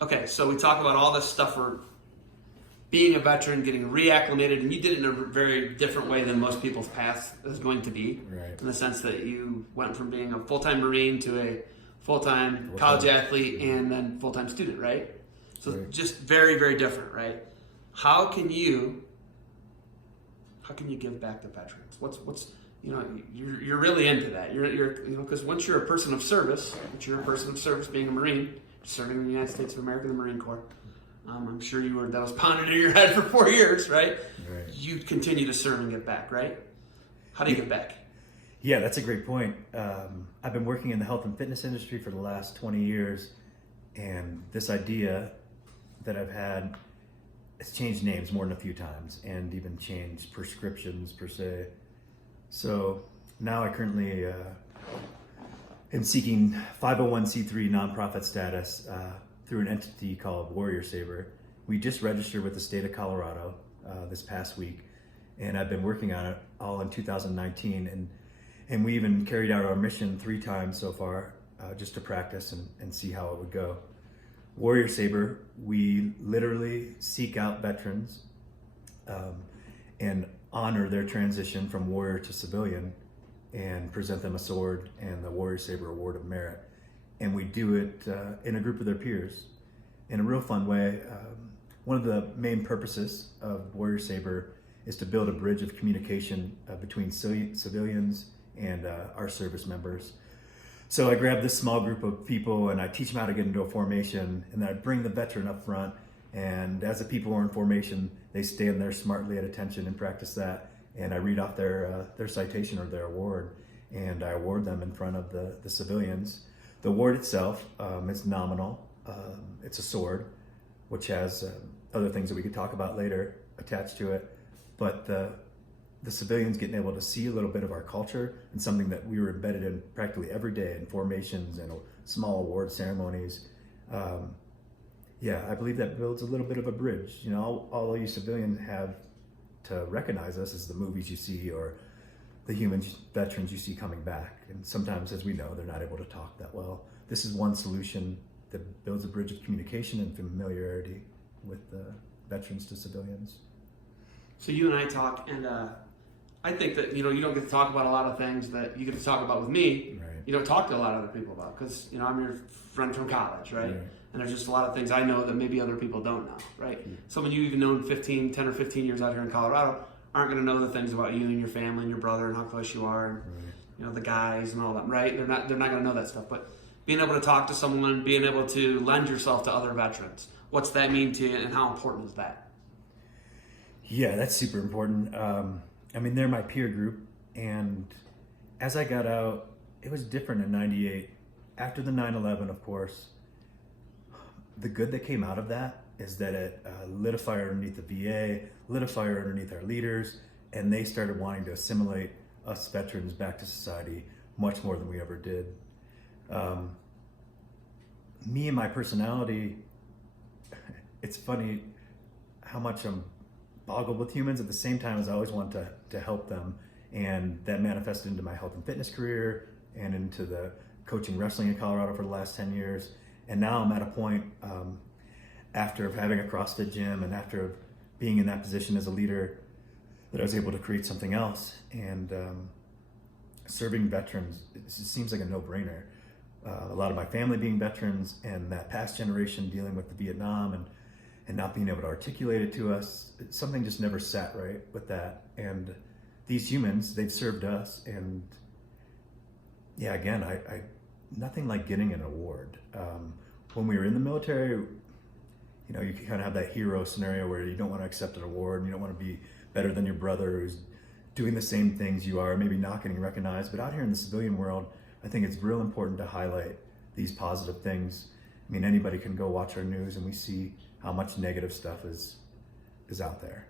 Okay, so we talk about all this stuff for being a veteran, getting reacclimated, and you did it in a very different way than most people's path is going to be. Right. In the sense that you went from being a full-time Marine to a full-time college athlete and then full-time student, right? So Right. just very, very different, right? How can you give back to veterans? What's you're really into that. You're because once you're a person of service, being a Marine, serving in the United States of America, the Marine Corps. I'm sure that was pounded in your head for 4 years, right? Right. You continue to serve and give back, right? How do you give back? Yeah, that's a great point. I've been working in the health and fitness industry for the last 20 years, and this idea that I've had, it's changed names more than a few times and even changed prescriptions per se. So now I currently am seeking 501c3 nonprofit status through an entity called Saber. We just registered with the state of Colorado this past week, and I've been working on it all in 2019, and we even carried out our mission 3 times so far, just to practice and see how it would go. Saber, we literally seek out veterans and honor their transition from warrior to civilian and present them a sword and the Saber Award of Merit. And we do it in a group of their peers in a real fun way. One of the main purposes of Saber is to build a bridge of communication between civilians and our service members. So I grab this small group of people and I teach them how to get into a formation, and then I bring the veteran up front, and as the people are in formation, they stand there smartly at attention and practice that, and I read off their citation or their award, and I award them in front of the civilians. The award itself is nominal. It's a sword, which has other things that we could talk about later attached to it. But the civilians getting able to see a little bit of our culture and something that we were embedded in practically every day in formations and small award ceremonies. I believe that builds a little bit of a bridge. All you civilians have to recognize us is the movies you see or the veterans you see coming back. And sometimes, as we know, they're not able to talk that well. This is one solution that builds a bridge of communication and familiarity with veterans to civilians. So you and I talk, and I think that you don't get to talk about a lot of things that you get to talk about with me. Right. You don't talk to a lot of other people about, because I'm your friend from college, right? Right. And there's just a lot of things I know that maybe other people don't know, right? Someone you even known 10 or 15 years out here in Colorado aren't going to know the things about you and your family and your brother and how close you are, and the guys and all that, right? They're not going to know that stuff. But being able to talk to someone, being able to lend yourself to other veterans, what's that mean to you, and how important is that? Yeah, that's super important. They're my peer group, and as I got out, it was different in '98. After the 9/11, of course, the good that came out of that is that it lit a fire underneath the VA, lit a fire underneath our leaders, and they started wanting to assimilate us veterans back to society much more than we ever did. Me and my personality, it's funny how much I'm boggled with humans at the same time as I always want to help them, and that manifested into my health and fitness career and into the coaching wrestling in Colorado for the last 10 years. And now I'm at a point after having a CrossFit gym and after being in that position as a leader that I was able to create something else. And serving veterans, it seems like a no-brainer. A lot of my family being veterans, and that past generation dealing with the Vietnam and not being able to articulate it to us, something just never sat right with that. And these humans, they've served us, and yeah, again, I nothing like getting an award. When we were in the military, you kind of have that hero scenario where you don't want to accept an award, and you don't want to be better than your brother who's doing the same things you are, maybe not getting recognized. But out here in the civilian world, I think it's real important to highlight these positive things. Anybody can go watch our news and we see how much negative stuff is out there.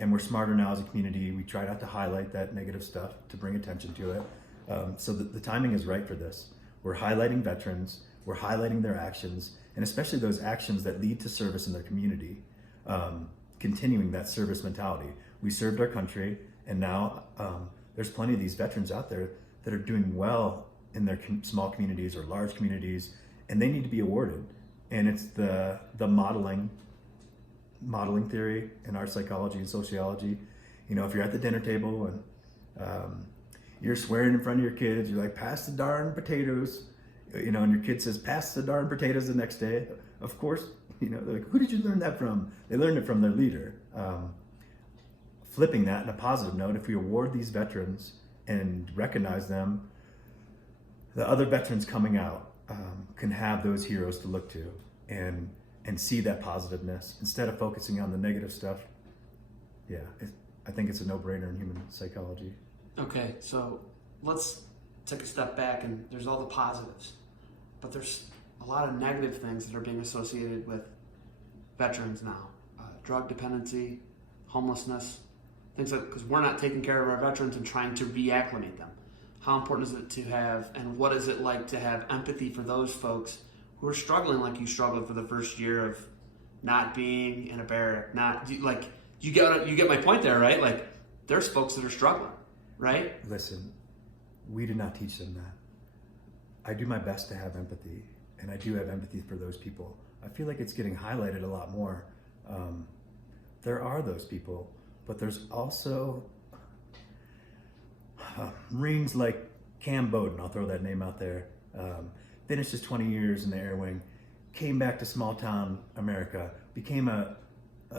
And we're smarter now as a community. We try not to highlight that negative stuff to bring attention to it. So the timing is right for this. We're highlighting veterans, we're highlighting their actions, and especially those actions that lead to service in their community, continuing that service mentality. We served our country, and now there's plenty of these veterans out there that are doing well in their small communities or large communities, and they need to be awarded. and it's the modeling theory in our psychology and sociology. You know, if you're at the dinner table and you're swearing in front of your kids, you're like, pass the darn potatoes, you know, and your kid says, pass the darn potatoes the next day. Of course, you know, they're like, who did you learn that from? They learned it from their leader. Flipping that in a positive note, if we award these veterans and recognize them, the other veterans coming out can have those heroes to look to and see that positiveness instead of focusing on the negative stuff. Yeah, I think it's a no-brainer in human psychology. Okay, so let's take a step back, and there's all the positives, but there's a lot of negative things that are being associated with veterans now. Drug dependency, homelessness, things like, because we're not taking care of our veterans and trying to reacclimate them. How important is it to have, and what is it like to have empathy for those folks who are struggling like you struggled for the first year of not being in a barrack, you get my point there, right? Like, there's folks that are struggling, right? Listen, we did not teach them that. I do my best to have empathy, and I do have empathy for those people. I feel like it's getting highlighted a lot more. There are those people, but there's also Marines like Cam Bowden, I'll throw that name out there, finished his 20 years in the Air Wing, came back to small town America, became a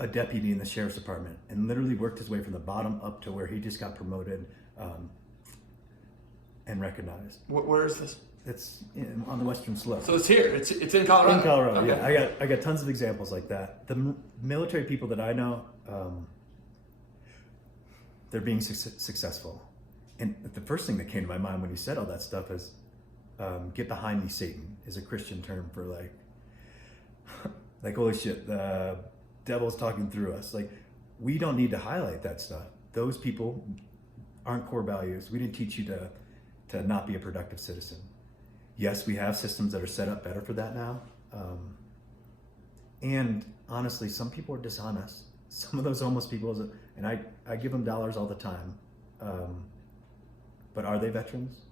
deputy in the sheriff's department, and literally worked his way from the bottom up to where he just got promoted and recognized. Where is this? It's on the Western Slope. So it's here. It's in Colorado. In Colorado, okay. yeah. I got tons of examples like that. The military people that I know, they're being successful. And the first thing that came to my mind when you said all that stuff is, "Get behind me, Satan," is a Christian term for like holy shit, the devil's talking through us. Like, we don't need to highlight that stuff. Those people aren't core values. We didn't teach you to not be a productive citizen. Yes, we have systems that are set up better for that now. And honestly, some people are dishonest. Some of those homeless people, and I give them dollars all the time. But are they veterans?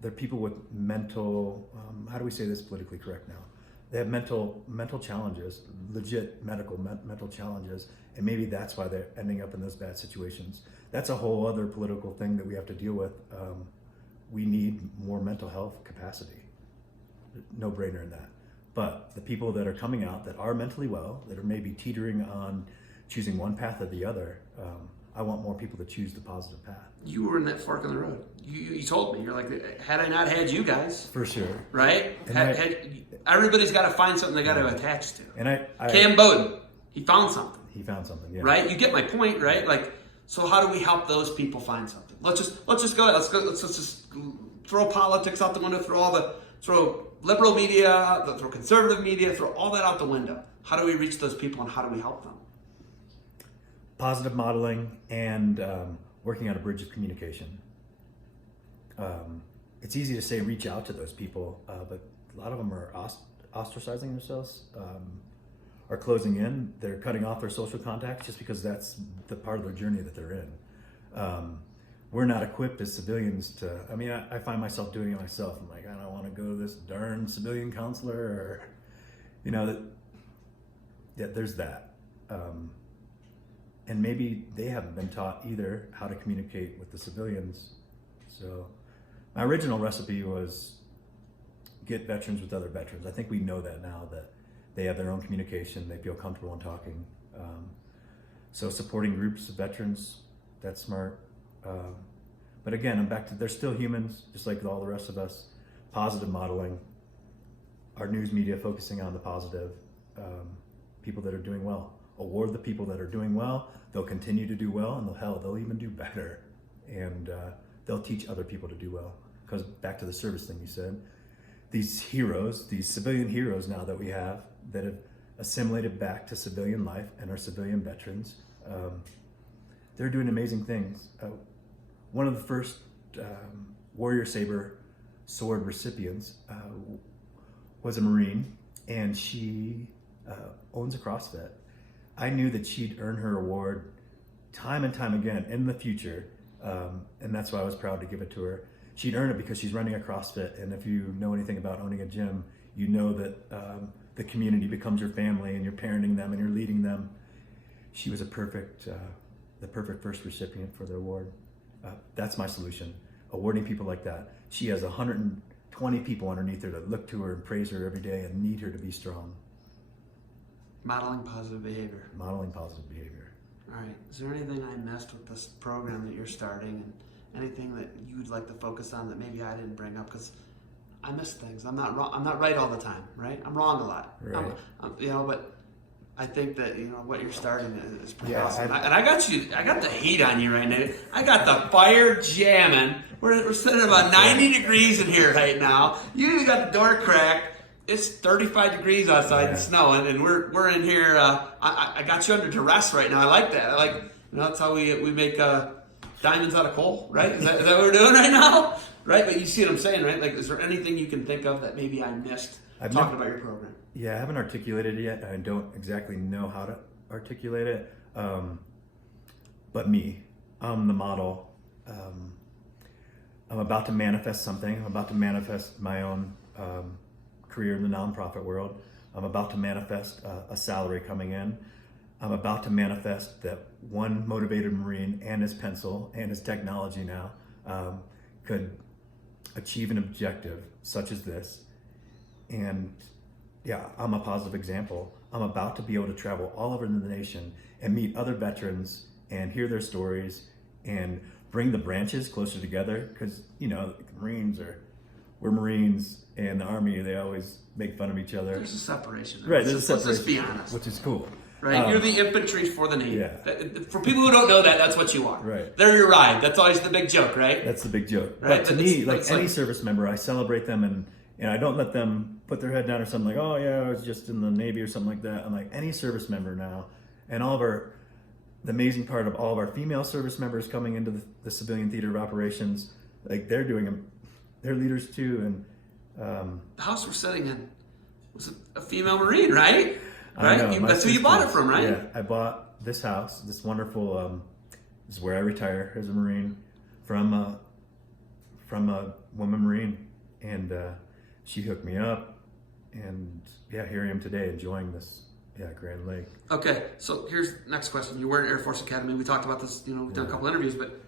They're people with mental, how do we say this politically correct now? They have mental challenges, legit mental challenges, and maybe that's why they're ending up in those bad situations. That's a whole other political thing that we have to deal with. We need more mental health capacity. No brainer in that. But the people that are coming out that are mentally well, that are maybe teetering on choosing one path or the other, I want more people to choose the positive path. You were in that fork in the road. You told me, you're like, had I not had you guys. For sure. Right? Everybody's got to find something they got to attach to. And Cam Bowden, he found something. Yeah. Right? You get my point, right? Like, so how do we help those people find something? Let's just go. Let's just throw politics out the window. Throw liberal media, throw conservative media, throw all that out the window. How do we reach those people, and how do we help them? Positive modeling and working on a bridge of communication. It's easy to say reach out to those people, but a lot of them are ostracizing themselves, are closing in. They're cutting off their social contacts just because that's the part of their journey that they're in. We're not equipped as civilians to, I find myself doing it myself. I'm like, I don't want to go to this darn civilian counselor, or, there's that. And maybe they haven't been taught either how to communicate with the civilians. So my original recipe was get veterans with other veterans. I think we know that now, that they have their own communication, they feel comfortable in talking. So supporting groups of veterans, that's smart. But again, I'm back to, they're still humans, just like all the rest of us. Positive modeling, our news media focusing on the positive, people that are doing well. Award the people that are doing well. They'll continue to do well, and they'll even do better. And they'll teach other people to do well. Because back to the service thing you said, these heroes, these civilian heroes now that we have, that have assimilated back to civilian life and are civilian veterans, they're doing amazing things. One of the first Warrior Saber sword recipients was a Marine, and she owns a CrossFit. I knew that she'd earn her award time and time again in the future, and that's why I was proud to give it to her. She'd earn it because she's running a CrossFit, and if you know anything about owning a gym, You know that the community becomes your family, and you're parenting them and you're leading them. She was the perfect first recipient for the award. That's my solution, awarding people like that. She has 120 people underneath her that look to her and praise her every day and need her to be strong. Modeling positive behavior. Modeling positive behavior. All right. Is there anything I missed with this program that you're starting, and anything that you'd like to focus on that maybe I didn't bring up? Because I miss things. I'm not wrong. I'm not right all the time, right? I'm wrong a lot. Right. But I think that what you're starting is pretty Yeah, awesome. And I got you. I got the heat on you right now. I got the fire jamming. We're sitting at about 90 degrees in here right now. You even got the door cracked. It's 35 degrees outside and snowing, and we're in here. I got you under duress right now. I like that. I like that's how we make diamonds out of coal, right? Is that what we're doing right now? Right? But you see what I'm saying, right? Like, is there anything you can think of that maybe I missed talking about your program? Yeah, I haven't articulated it yet. I don't exactly know how to articulate it. But me, I'm the model. I'm about to manifest something. I'm about to manifest my own career in the nonprofit world. I'm about to manifest a salary coming in. I'm about to manifest that one motivated Marine and his pencil and his technology now could achieve an objective such as this. And yeah, I'm a positive example. I'm about to be able to travel all over the nation and meet other veterans and hear their stories and bring the branches closer together, because we're Marines, and the Army, they always make fun of each other. There's a separation. Right, there's a separation. Let's just be honest. Which is cool. Right, you're the infantry for the Navy. Yeah. For people who don't know that, that's what you are. Right. They're your ride. That's always the big joke, right? That's the big joke. Right? But to me, like any service member, I celebrate them, and I don't let them put their head down or something like, oh yeah, I was just in the Navy or something like that. I'm like, any service member now, and the amazing part of all of our female service members coming into the civilian theater of operations, like they're leaders too. And the house we're sitting in was a female Marine, right? I know, That's who you bought it from, right? Yeah, I bought this house, this wonderful. This is where I retire as a Marine from a woman Marine, and she hooked me up, and yeah, here I am today enjoying this Grand Lake. Okay, so here's the next question. You were in Air Force Academy. We talked about this. We've done a couple interviews, but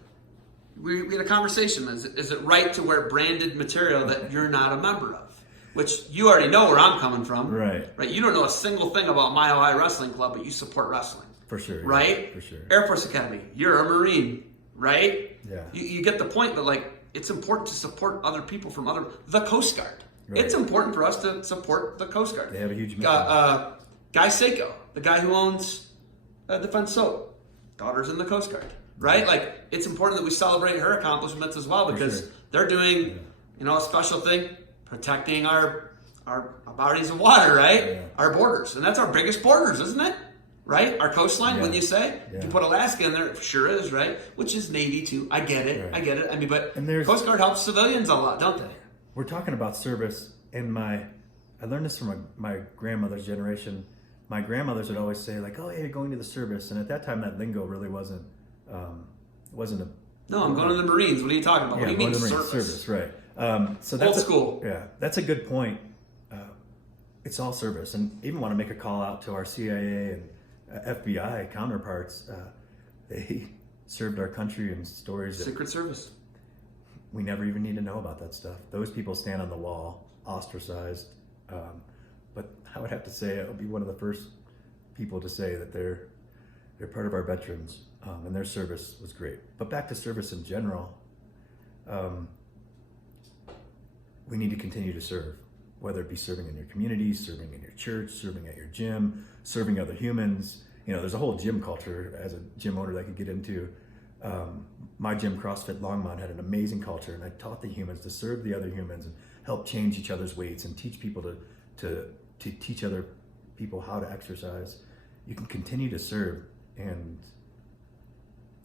we had a conversation. Is it right to wear branded material that you're not a member of? Which you already know where I'm coming from. Right. You don't know a single thing about Mile High Wrestling Club, but you support wrestling. For sure. Right? For sure. Air Force Academy, you're a Marine, right? Yeah. You get the point, but it's important to support other people from the Coast Guard. Right. It's important for us to support the Coast Guard. They have a huge mission. Guy Seiko, the guy who owns Defense Soap, daughter's in the Coast Guard, right? It's important that we celebrate her accomplishments as well, because they're doing, a special thing, protecting our bodies of water, right? Yeah. Our borders, and that's our biggest borders, isn't it? Right? Our coastline, Yeah. when you say, Yeah. if you put Alaska in there, it sure is, right? Which is Navy too. I get it. Right. I get it. I mean, but And there's- Coast Guard helps civilians a lot, don't they? We're talking about service, and I learned this from my grandmother's generation. My grandmothers would always say, like, "Oh, yeah, you're going to the service," and at that time, that lingo really wasn't a. No, I'm going to the Marines. What are you talking about? Yeah, What do you mean going to the Marines, service? right? So that's Old school. That's a good point. It's all service, and even want to make a call out to our CIA and FBI counterparts. They served our country in stories that Secret Service. we never even need to know about that stuff. Those people stand on the wall, ostracized. But I would have to say it would be one of the first people to say that they're part of our veterans, and their service was great. But back to service in general, we need to continue to serve, whether it be serving in your community, serving in your church, serving at your gym, serving other humans. There's a whole gym culture as a gym owner that I could get into. My gym, CrossFit Longmont, had an amazing culture, and I taught the humans to serve the other humans and help change each other's weights and teach people to teach other people how to exercise. You can continue to serve, and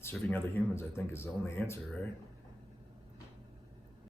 serving other humans, I think, is the only answer, right?